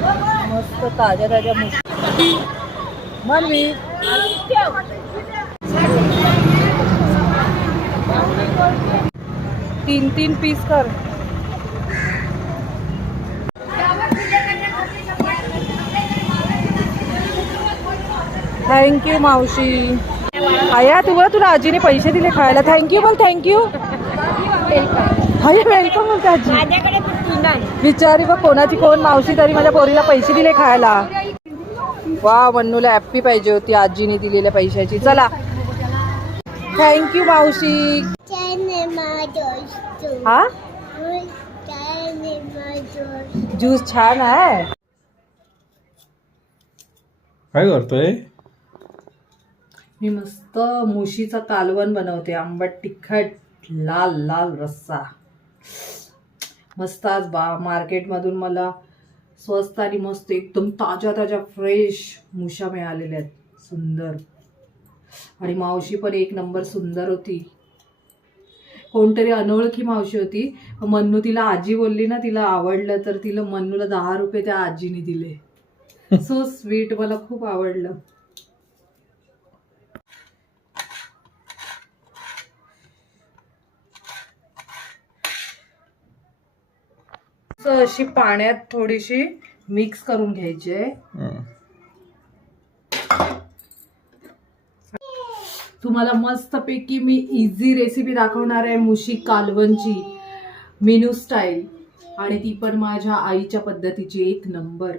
मस्त ताज्या ताज्या मुशी मनवी 3 पीस कर. थँक्यू मावशी. आया तुला आजीने पैसे दिले खायला. थँक्यू बोल. थँक्यू. हाय वेलकम बोलते आजी. विचारी बघ कोणाची कोण मावशी तरी माझ्या पोरीला पैसे दिले खायला. वा मन्नूला हॅप्पी पाहिजे होती आजीने दिलेल्या पैशाची. चला थँक्यू मावशी. हा ज्यूस छान आहे. काय करतोय? मी मस्त मुशीचं कालवण बनवते. आंबट तिखट लाल लाल रस्सा मस्त. आज मार्केटमधून मला स्वस्त आणि मस्त एकदम ताज्या ताज्या फ्रेश मुशा मिळालेल्या आहेत. सुंदर. आणि मावशी पण एक नंबर सुंदर होती. कोणतरी अनोळखी मावशी होती. मन्नू तिला आजी बोलली ना, तिला आवडलं तर तिला मन्नूला 10 रुपये त्या आजीने दिले. So sweet. मला खूप आवडलं. अशी पाण्यात थोडीशी मिक्स करून घ्यायची आहे. तुम्हाला मस्तपैकी मी इझी रेसिपी दाखवणार आहे मुशी कालवणची मेनू स्टाईल. आणि ती पण माझ्या आईच्या पद्धतीची. एक नंबर.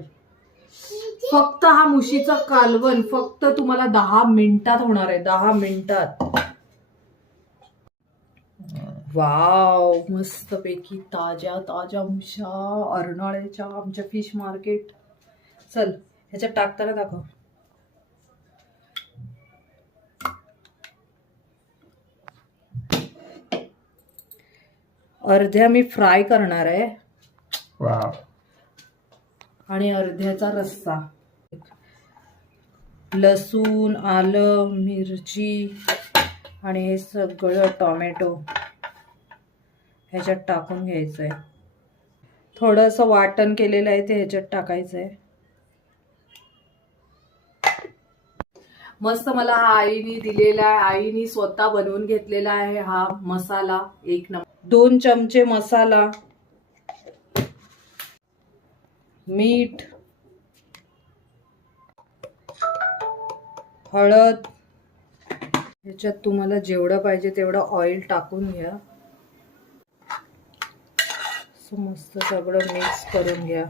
फक्त हा मुशीचा कालवण फक्त तुम्हाला 10 मिनिटात होणार आहे. 10 मिनिटात. वाव मस्तपैकी ताज्या ताज्या मुशा अर्नाळ्याच्या आमच्या फिश मार्केट. चल ह्याच्यात टाकताना दाखव. अर्ध्या मी फ्राय करणार आहे. वाव. आणि अर्ध्याचा रस्सा. लसूण आलं मिरची आणि हे सगळं टोमॅटो ह्याच्यात टाकून घ्यायचं आहे. थोडंसं वाटण केलेलं आहे ते ह्याच्यात टाकायचं आहे. मस्त. मला हा आईने दिलेला आहे. आईने स्वतः बनवून घेतलेला आहे हा मसाला. एक नंबर. 2 चमचे मसाला, मीठ, हळद. ह्याच्यात तुम्हाला जेवढं पाहिजे तेवढं ऑइल टाकून घ्या. मस्त सगळं मिक्स करून घ्या.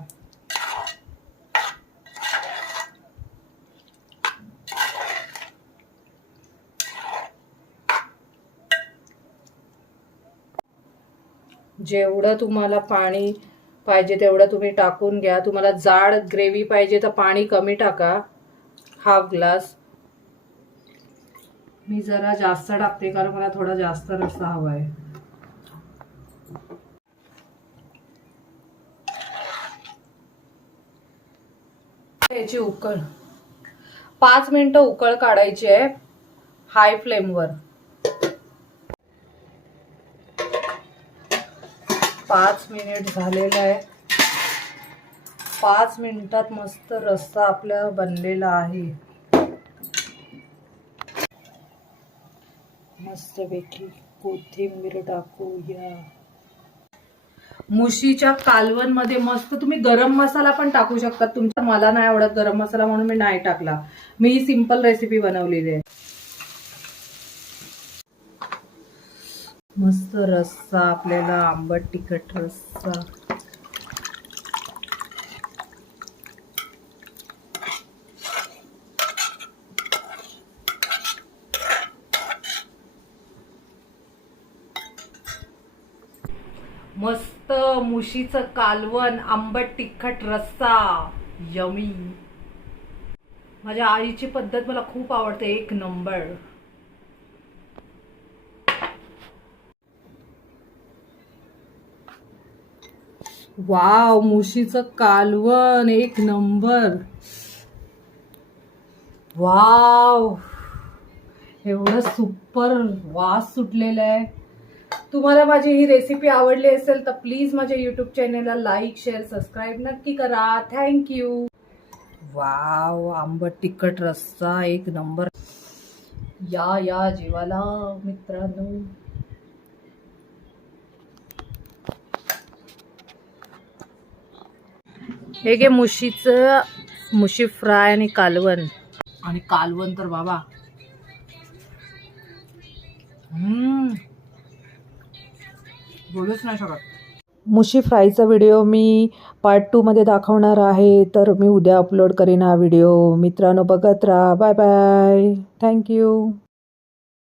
जेवढं तुम्हाला पाणी पाहिजे तेवढं तुम्ही टाकून घ्या. तुम्हाला जाड ग्रेव्ही पाहिजे तर पाणी कमी टाका. 1/2 ग्लास. मी जरा जास्त टाकते कारण मला थोडा जास्त रस्सा हवा आहे. याची उकळ 5 मिनिटं उकळ काढायची आहे हाय फ्लेमवर. 5 मिनिट झालेलं आहे. 5 मिनिटात मस्त रस्सा आपला बनलेला आहे. मस्तपैकी कोथिंबीर टाकूया. मुशीच्या कालवण मध्ये मस्त तुम्ही गरम मसाला पण टाकू शकता. तुमचा मला नाही आवडत गरम मसाला म्हणून मी नाही टाकला. मी सिंपल रेसिपी बनवलेली आहे. मस्त रस्सा आपल्याला आंबट तिखट रस्सा. मस्त मुशीचं कालवण आंबट तिखट रस्सा. यमी. माझ्या आईची पद्धत मला खूप आवडते. एक नंबर. वाव मुशीचं कालवण एक नंबर. वाव एवढं सुपर वास सुटलेला आहे. तुम्हाला माझी ही रेसिपी आवडली असेल तर प्लीज माझ्या यूट्यूब चॅनेलला लाईक शेअर सबस्क्राईब नक्की करा. थँक्यू. वाव, आंबट तिखट रस्सा एक नंबर. या जेवायला मित्रांनो. हे घे मुशी फ्राय आणि कालवण. आणि कालवण तर बाबा बोलूच नाही शकत. मुशी फ्रायचा व्हिडिओ मी पार्ट 2 मध्ये दाखवणार आहे, तर मी उद्या अपलोड करीन हा व्हिडिओ. मित्रांनो बघत राहा. Bye bye. थँक्यू.